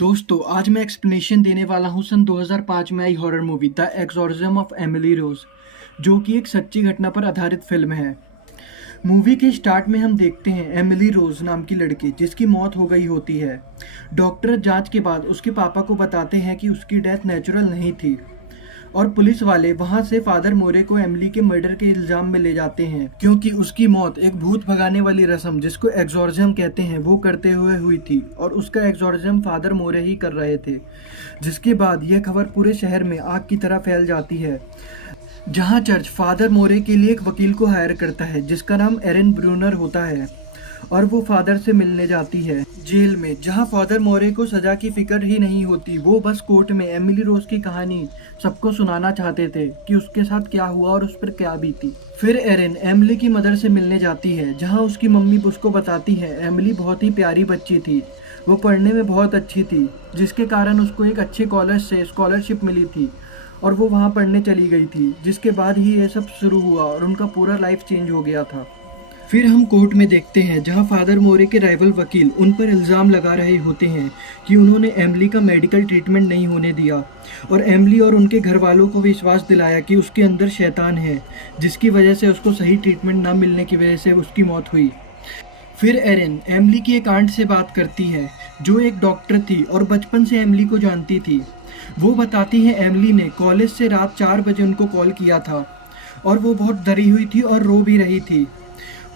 दोस्तों आज मैं एक्सप्लेनेशन देने वाला हूँ सन 2005 में आई horror movie the Exorcism of Emily Rose, जो कि एक सच्ची घटना पर आधारित फिल्म है। मूवी के स्टार्ट में हम देखते हैं एमिली रोज नाम की लड़की जिसकी मौत हो गई होती है। डॉक्टर जांच के बाद उसके पापा को बताते हैं कि उसकी डेथ नेचुरल नहीं थी और पुलिस वाले वहां से फादर मोरे को एमिली के मर्डर के इल्जाम में ले जाते हैं, क्योंकि उसकी मौत एक भूत भगाने वाली रस्म जिसको एक्सॉर्सिज्म कहते हैं वो करते हुए हुई थी और उसका एक्सॉर्सिज्म फादर मोरे ही कर रहे थे। जिसके बाद यह खबर पूरे शहर में आग की तरह फैल जाती है, जहां चर्च फादर मोरे के लिए एक वकील को हायर करता है जिसका नाम एरन ब्रूनर होता है और वो फादर से मिलने जाती है जेल में, जहां फादर मोरे को सजा की फिक्र ही नहीं होती। वो बस कोर्ट में एमिली रोज की कहानी सबको सुनाना चाहते थे कि उसके साथ क्या हुआ और उस पर क्या बीती। फिर एरन एमिली की मदर से मिलने जाती है, जहां उसकी मम्मी उसको बताती है एमिली बहुत ही प्यारी बच्ची थी, वो पढ़ने में बहुत अच्छी थी, जिसके कारण उसको एक अच्छे कॉलेज से स्कॉलरशिप मिली थी और वो वहाँ पढ़ने चली गई थी। जिसके बाद ही ये सब शुरू हुआ और उनका पूरा लाइफ चेंज हो गया था। फिर हम कोर्ट में देखते हैं जहां फादर मोरे के राइवल वकील उन पर इल्ज़ाम लगा रहे होते हैं कि उन्होंने एमिली का मेडिकल ट्रीटमेंट नहीं होने दिया और एमिली और उनके घर वालों को विश्वास दिलाया कि उसके अंदर शैतान है, जिसकी वजह से उसको सही ट्रीटमेंट ना मिलने की वजह से उसकी मौत हुई। फिर एरन एमिली की एक आंट से बात करती है जो एक डॉक्टर थी और बचपन से एमिली को जानती थी। वो बताती है एमिली ने कॉलेज से रात 4 बजे उनको कॉल किया था और वो बहुत डरी हुई थी और रो भी रही थी।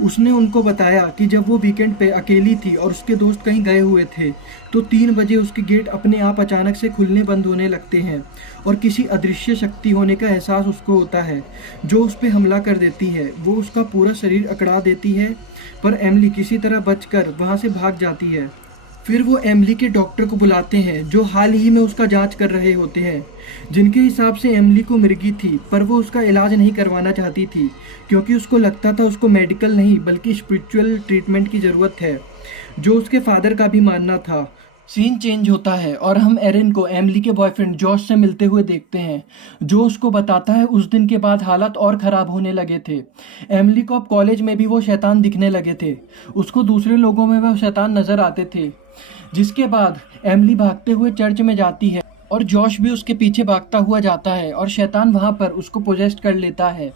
उसने उनको बताया कि जब वो वीकेंड पे अकेली थी और उसके दोस्त कहीं गए हुए थे तो 3 बजे उसके गेट अपने आप अचानक से खुलने बंद होने लगते हैं और किसी अदृश्य शक्ति होने का एहसास उसको होता है जो उस पर हमला कर देती है। वो उसका पूरा शरीर अकड़ा देती है पर एमिली किसी तरह बचकर वहाँ से भाग जाती है। फिर वो एमिली के डॉक्टर को बुलाते हैं जो हाल ही में उसका जांच कर रहे होते हैं, जिनके हिसाब से एमिली को मिर्गी थी पर वो उसका इलाज नहीं करवाना चाहती थी क्योंकि उसको लगता था उसको मेडिकल नहीं बल्कि स्पिरिचुअल ट्रीटमेंट की ज़रूरत है, जो उसके फादर का भी मानना था। सीन चेंज होता है और हम एरन को एमिली के बॉयफ्रेंड जॉश से मिलते हुए देखते हैं, जो उसको बताता है उस दिन के बाद हालात और ख़राब होने लगे थे। एमिली को अब कॉलेज में भी वो शैतान दिखने लगे थे, उसको दूसरे लोगों में वो शैतान नज़र आते थे। जिसके बाद एमिली भागते हुए चर्च में जाती है और जॉश भी उसके पीछे भागता हुआ जाता है और शैतान वहाँ पर उसको पोजेस्ट कर लेता है।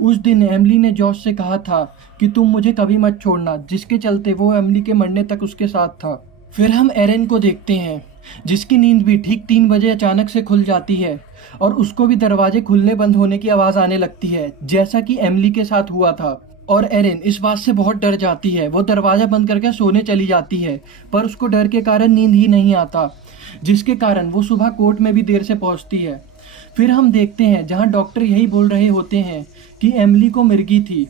उस दिन एमिली ने जॉश से कहा था कि तुम मुझे कभी मत छोड़ना, जिसके चलते वो एमिली के मरने तक उसके साथ था। फिर हम एरन को देखते हैं जिसकी नींद भी ठीक 3 बजे अचानक से खुल जाती है और उसको भी दरवाजे खुलने बंद होने की आवाज़ आने लगती है जैसा कि एमिली के साथ हुआ था। और एरन इस बात से बहुत डर जाती है, वो दरवाज़ा बंद करके सोने चली जाती है पर उसको डर के कारण नींद ही नहीं आता, जिसके कारण वो सुबह कोर्ट में भी देर से पहुंचती है। फिर हम देखते हैं जहां डॉक्टर यही बोल रहे होते हैं कि एमिली को मिर्गी थी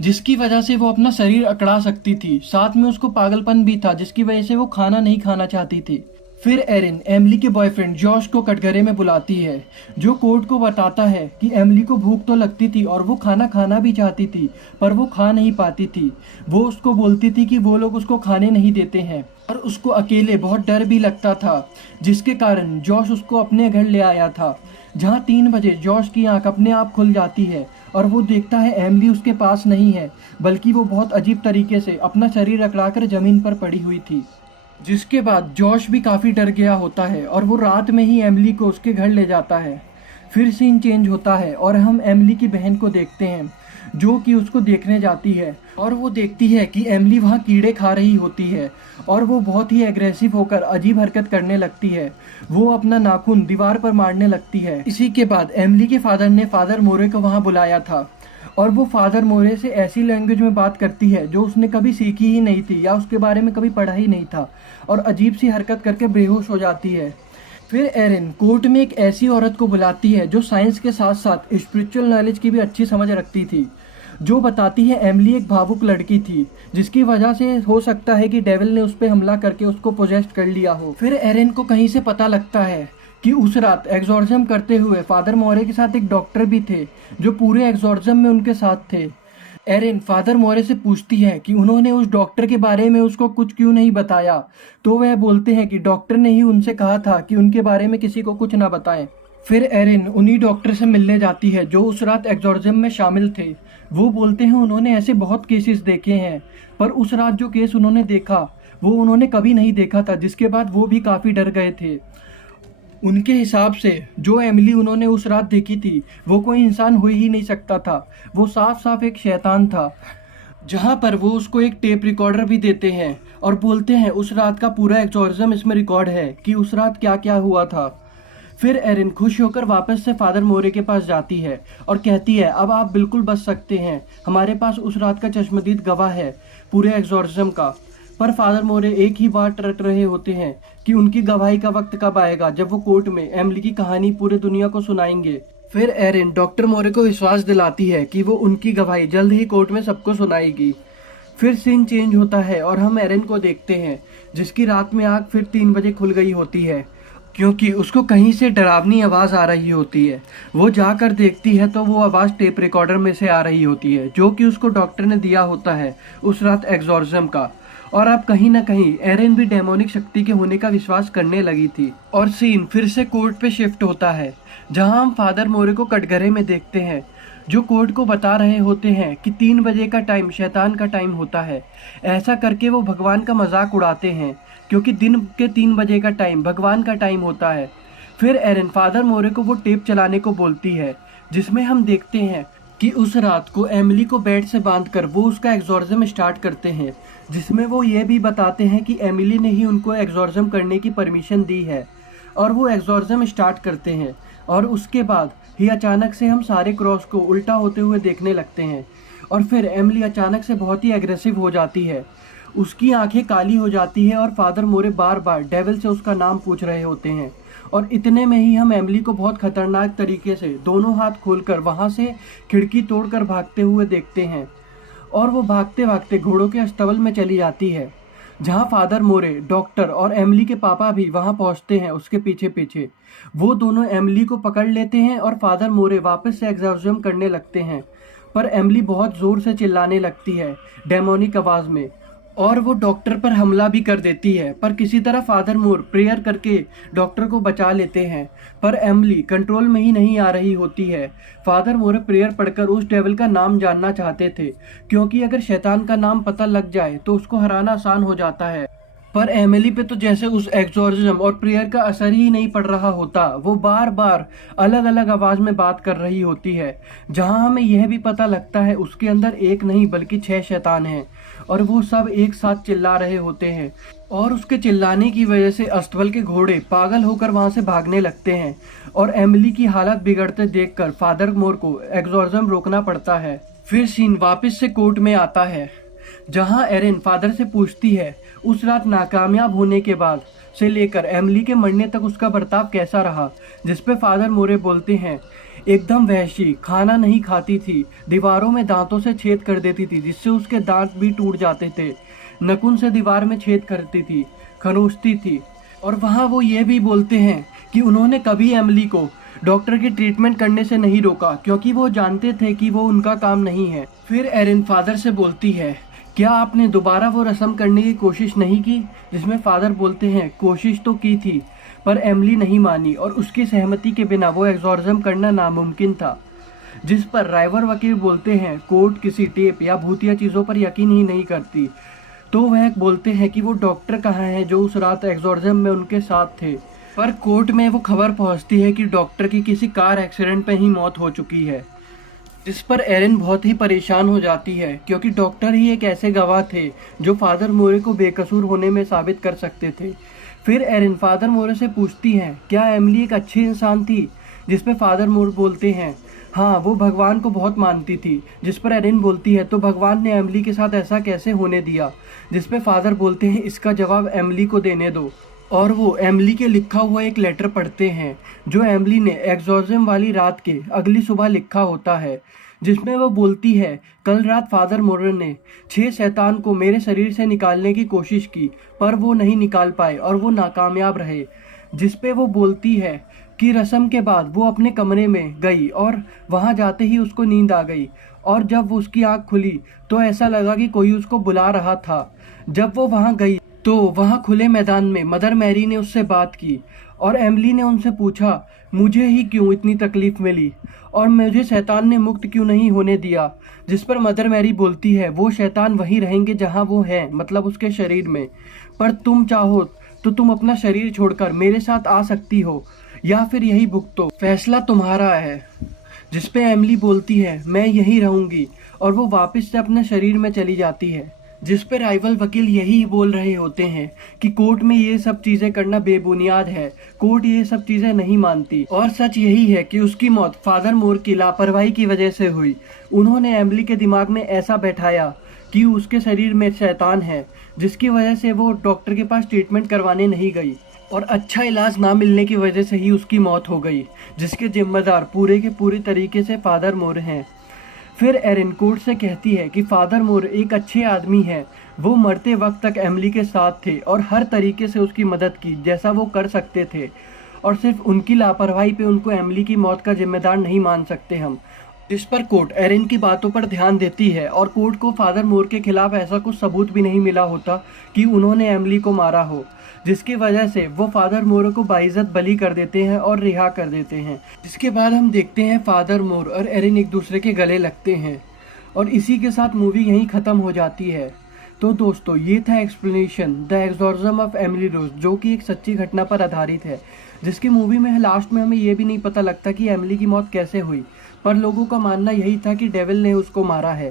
जिसकी वजह से वो अपना शरीर अकड़ा सकती थी, साथ में उसको पागलपन भी था जिसकी वजह से वो खाना नहीं खाना चाहती थी। फिर एरन एमिली के बॉयफ्रेंड जॉश को कटघरे में बुलाती है जो कोर्ट को बताता है कि एमिली को भूख तो लगती थी और वो खाना खाना भी चाहती थी पर वो खा नहीं पाती थी। वो उसको बोलती थी कि वो लोग उसको खाने नहीं देते हैं और उसको अकेले बहुत डर भी लगता था, जिसके कारण जॉश उसको अपने घर ले आया था। जहाँ 3 बजे जॉश की आंख अपने आप खुल जाती है और वो देखता है एमिली उसके पास नहीं है बल्कि वो बहुत अजीब तरीके से अपना शरीर अकड़ाकर ज़मीन पर पड़ी हुई थी। जिसके बाद जॉश भी काफ़ी डर गया होता है और वो रात में ही एमिली को उसके घर ले जाता है। फिर सीन चेंज होता है और हम एमिली की बहन को देखते हैं जो कि उसको देखने जाती है और वो देखती है कि एमिली वहाँ कीड़े खा रही होती है और वो बहुत ही एग्रेसिव होकर अजीब हरकत करने लगती है। वो अपना नाखून दीवार पर मारने लगती है। इसी के बाद एमिली के फादर ने फादर मोरे को वहाँ बुलाया था और वो फादर मोरे से ऐसी लैंग्वेज में बात करती है जो उसने कभी सीखी ही नहीं थी या उसके बारे में कभी पढ़ा ही नहीं था और अजीब सी हरकत करके बेहोश हो जाती है। फिर एरन कोर्ट में एक ऐसी औरत को बुलाती है जो साइंस के साथ साथ स्पिरिचुअल नॉलेज की भी अच्छी समझ रखती थी, जो बताती है एमिली एक भावुक लड़की थी जिसकी वजह से हो सकता है कि डेविल ने उस पर हमला करके उसको पोजेस्ट कर लिया हो। फिर एरन को कहीं से पता लगता है कि उस रात एक्सॉर्सिज्म करते हुए फादर मोरे के साथ एक डॉक्टर भी थे जो पूरे एक्सॉर्सिज्म में उनके साथ थे। एरन फादर मोरे से पूछती है कि उन्होंने उस डॉक्टर के बारे में उसको कुछ क्यों नहीं बताया, तो वह बोलते हैं कि डॉक्टर ने ही उनसे कहा था कि उनके बारे में किसी को कुछ ना बताएं। फिर एरन उन्हीं डॉक्टर से मिलने जाती है जो उस रात एक्सॉर्सिज्म में शामिल थे। वो बोलते हैं उन्होंने ऐसे बहुत केसेस देखे हैं पर उस रात जो केस उन्होंने देखा वो उन्होंने कभी नहीं देखा था, जिसके बाद वो भी काफ़ी डर गए थे। उनके हिसाब से जो एमिली उन्होंने उस रात देखी थी वो कोई इंसान हो ही नहीं सकता था, वो साफ साफ एक शैतान था। जहाँ पर वो उसको एक टेप रिकॉर्डर भी देते हैं और बोलते हैं उस रात का पूरा एक्सोर्सिज्म इसमें रिकॉर्ड है कि उस रात क्या क्या हुआ था। फिर एरिन खुश होकर वापस से फादर मोरे के पास जाती है और कहती है अब आप बिल्कुल बच सकते हैं, हमारे पास उस रात का चश्मदीद गवाह है पूरे एक्सोर्सिज्म का। पर फादर मोरे एक ही बात रट रहे होते हैं कि उनकी गवाही का वक्त कब आएगा, जब वो कोर्ट में एमिली की कहानी पूरे दुनिया को सुनाएंगे। फिर एरिन डॉक्टर मोरे को विश्वास दिलाती है कि वो उनकी गवाही जल्द ही कोर्ट में सबको सुनाएगी। फिर सीन चेंज होता है और हम एरिन को देखते हैं जिसकी रात में आँख फिर 3 बजे खुल गई होती है, क्योंकि उसको कहीं से डरावनी आवाज़ आ रही होती है। वो जाकर देखती है तो वो आवाज़ टेप रिकॉर्डर में से आ रही होती है, जो कि उसको डॉक्टर ने दिया होता है उस रात एक्सोर्सिज्म का। और अब कहीं ना कहीं एरिन भी डेमोनिक शक्ति के होने का विश्वास करने लगी थी। और सीन फिर से कोर्ट पे शिफ्ट होता है, जहां हम फादर मोरे को कटघरे में देखते हैं, जो कोर्ट को बता रहे होते हैं कि 3 बजे का टाइम शैतान का टाइम होता है। ऐसा करके वो भगवान का मजाक उड़ाते हैं, क्योंकि दिन के 3 बजे का टाइम भगवान का टाइम होता है। फिर एरिन फादर मोरे को वो टेप चलाने को बोलती है, जिसमें हम देखते हैं कि उस रात को एमिली को बेड से बांधकर वो उसका एक्सोर्सिज्म स्टार्ट करते हैं, जिसमें वो ये भी बताते हैं कि एमिली ने ही उनको एक्सोर्सिज्म करने की परमिशन दी है। और वो एक्सोर्सिज्म स्टार्ट करते हैं और उसके बाद ही अचानक से हम सारे क्रॉस को उल्टा होते हुए देखने लगते हैं। और फिर एमिली अचानक से बहुत ही एग्रेसिव हो जाती है, उसकी आंखें काली हो जाती है और फादर मोरे बार बार डेविल से उसका नाम पूछ रहे होते हैं। और इतने में ही हम एमिली को बहुत खतरनाक तरीके से दोनों हाथ खोलकर वहां से खिड़की तोड़कर भागते हुए देखते हैं। और वो भागते भागते घोड़ों के अस्तबल में चली जाती है, जहां फादर मोरे, डॉक्टर और एमिली के पापा भी वहां पहुंचते हैं उसके पीछे पीछे। वो दोनों एमिली को पकड़ लेते हैं और फादर मोरे वापस से एक्सोर्सिज्म करने लगते हैं। पर एमिली बहुत जोर से चिल्लाने लगती है डेमोनिक आवाज में, और वो डॉक्टर पर हमला भी कर देती है। पर किसी तरह फादर मोर प्रेयर करके डॉक्टर को बचा लेते हैं, पर एमिली कंट्रोल में ही नहीं आ रही होती है। फादर मोर प्रेयर पढ़कर उस डेविल का नाम जानना चाहते थे, क्योंकि अगर शैतान का नाम पता लग जाए तो उसको हराना आसान हो जाता है। पर एमिली पे तो जैसे उस एक्सोर्सिज्म और प्रेयर का असर ही नहीं पड़ रहा होता, वो बार बार अलग अलग आवाज में बात कर रही होती है, जहां हमें यह भी पता लगता है उसके अंदर एक नहीं बल्कि 6 शैतान हैं और वो सब एक साथ चिल्ला रहे होते हैं। और उसके चिल्लाने की वजह से अस्तबल के घोड़े पागल होकर वहां से भागने लगते हैं और एमिली की हालत बिगड़ते देखकर फादर मोर को एक्सोर्सिज्म रोकना पड़ता है। फिर सीन वापस से कोर्ट में आता है, जहां एरिन फादर से पूछती है उस रात नाकामयाब होने के बाद से लेकर एमिली के मरने तक उसका बर्ताव कैसा रहा, जिसपे फादर मोरे बोलते हैं एकदम वहशी, खाना नहीं खाती थी, दीवारों में दांतों से छेद कर देती थी जिससे उसके दांत भी टूट जाते थे, नखून से दीवार में छेद करती थी, खरोचती थी। और वहाँ वो ये भी बोलते हैं कि उन्होंने कभी एमिली को डॉक्टर की ट्रीटमेंट करने से नहीं रोका, क्योंकि वो जानते थे कि वो उनका काम नहीं है। फिर एरिन फादर से बोलती है क्या आपने दोबारा वो रस्म करने की कोशिश नहीं की, जिसमें फादर बोलते हैं कोशिश तो की थी पर एमिली नहीं मानी और उसकी सहमति के बिना वो एक्सोर्सिज्म करना नामुमकिन था। जिस पर राइवर वकील बोलते हैं कोर्ट किसी टेप या भूतिया चीज़ों पर यकीन ही नहीं करती। तो वह बोलते हैं कि वो डॉक्टर कहाँ हैं जो उस रात एक्सोर्सिज्म में उनके साथ थे। पर कोर्ट में वो खबर पहुंचती है कि डॉक्टर की किसी कार एक्सीडेंट में ही मौत हो चुकी है, जिस पर एरिन बहुत ही परेशान हो जाती है, क्योंकि डॉक्टर ही एक ऐसे गवाह थे जो फादर मोरे को बेकसूर होने में साबित कर सकते थे। फिर एरिन फादर मोरे से पूछती हैं क्या एमिली एक अच्छी इंसान थी, जिस पे फादर मोर बोलते हैं हाँ वो भगवान को बहुत मानती थी। जिस पर एरिन बोलती है तो भगवान ने एमिली के साथ ऐसा कैसे होने दिया, जिस पे फादर बोलते हैं इसका जवाब एमिली को देने दो। और वो एमिली के लिखा हुआ एक लेटर पढ़ते हैं जो एमिली ने एक्सोर्सिज्म वाली रात के अगली सुबह लिखा होता है, जिसमें वो बोलती है कल रात फादर मोरे ने 6 शैतान को मेरे शरीर से निकालने की कोशिश की पर वो नहीं निकाल पाए और वो नाकामयाब रहे। जिस पे वो बोलती है कि रस्म के बाद वो अपने कमरे में गई और वहाँ जाते ही उसको नींद आ गई, और जब वो उसकी आँख खुली तो ऐसा लगा कि कोई उसको बुला रहा था। जब वो वहाँ गई तो वहाँ खुले मैदान में मदर मैरी ने उससे बात की और एमिली ने उनसे पूछा, मुझे ही क्यों इतनी तकलीफ मिली और मुझे शैतान ने मुक्त क्यों नहीं होने दिया। जिस पर मदर मैरी बोलती है, वो शैतान वहीं रहेंगे जहाँ वो हैं, मतलब उसके शरीर में। पर तुम चाहो तो तुम अपना शरीर छोड़कर मेरे साथ आ सकती हो या फिर यही भुगतो, फैसला तुम्हारा है। जिस पे एमिली बोलती है, मैं यहीं रहूंगी, और वो वापस से अपने शरीर में चली जाती है। जिस पे राइवल वकील यही बोल रहे होते हैं कि कोर्ट में ये सब चीजें करना बेबुनियाद है, कोर्ट ये सब चीजें नहीं मानती, और सच यही है कि उसकी मौत फादर मोर की लापरवाही की वजह से हुई। उन्होंने एमिली के दिमाग में ऐसा बैठाया कि उसके शरीर में शैतान है, जिसकी वजह से वो डॉक्टर के पास ट्रीटमेंट करवाने नहीं गई और अच्छा इलाज ना मिलने की वजह से ही उसकी मौत हो गई, जिसके जिम्मेदार पूरे के पूरी तरीके से फादर मोर हैं। फिर एरिन कोर्ट से कहती है कि फादर मोर एक अच्छे आदमी हैं, वो मरते वक्त तक एमिली के साथ थे और हर तरीके से उसकी मदद की जैसा वो कर सकते थे, और सिर्फ उनकी लापरवाही पे उनको एमिली की मौत का जिम्मेदार नहीं मान सकते हम। जिस पर कोर्ट एरिन की बातों पर ध्यान देती है और कोर्ट को फादर मोर के खिलाफ ऐसा कुछ सबूत भी नहीं मिला होता कि उन्होंने एमिली को मारा हो, जिसकी वजह से वो फादर मोर को बाइज्जत बरी कर देते हैं और रिहा कर देते हैं। जिसके बाद हम देखते हैं फादर मोर और एरिन एक दूसरे के गले लगते हैं और इसी के साथ मूवी यहीं ख़त्म हो जाती है। तो दोस्तों, ये था explanation the exorcism of Emily Rose, जो कि एक सच्ची घटना पर आधारित है, जिसकी मूवी में लास्ट में हमें ये भी नहीं पता लगता कि एमिली की मौत कैसे हुई, पर लोगों का मानना यही था कि डेविल ने उसको मारा है।